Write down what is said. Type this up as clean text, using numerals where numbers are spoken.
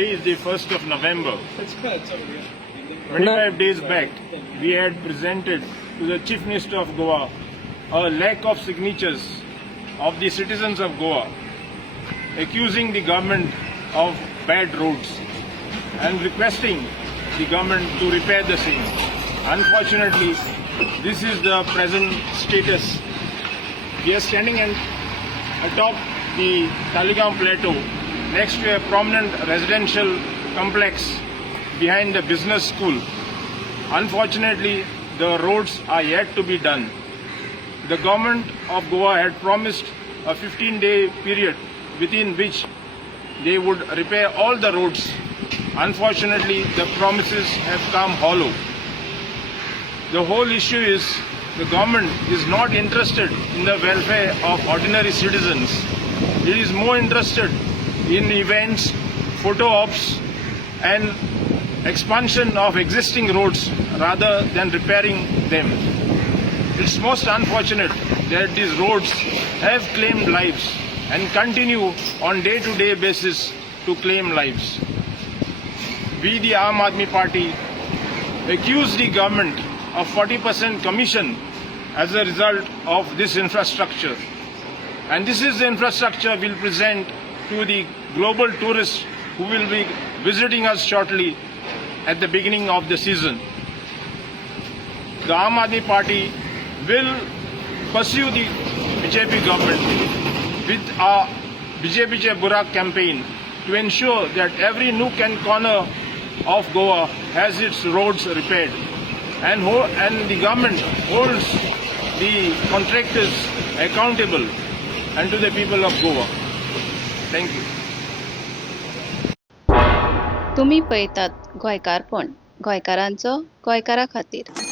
Today is the 1st of November. 25 days back, we had presented to the Chief Minister of Goa a lack of signatures of the citizens of Goa, accusing the government of bad roads and requesting the government to repair the same. Unfortunately, this is the present status. We are standing atop the Talegaon Plateau next to a prominent residential complex behind the business school. Unfortunately, the roads are yet to be done. The government of Goa had promised a 15-day period within which they would repair all the roads. Unfortunately, the promises have come hollow. The whole issue is the government is not interested in the welfare of ordinary citizens. It is more interested in events, photo ops and expansion of existing roads rather than repairing them. It's most unfortunate that these roads have claimed lives and continue on day-to-day basis to claim lives. We, the Aam Aadmi Party, accuse the government of 40% commission as a result of this infrastructure. And this is the infrastructure we'll present to the global tourists who will be visiting us shortly at the beginning of the season. The Aam Aadmi Party will pursue the BJP government with our BJP Burak campaign to ensure that every nook and corner of Goa has its roads repaired, and the government holds the contractors accountable and to the people of Goa. Thank you. तुम्ही पळयतात गोंयकारपण, गोंयकारांचो गोंयकारा खातीर.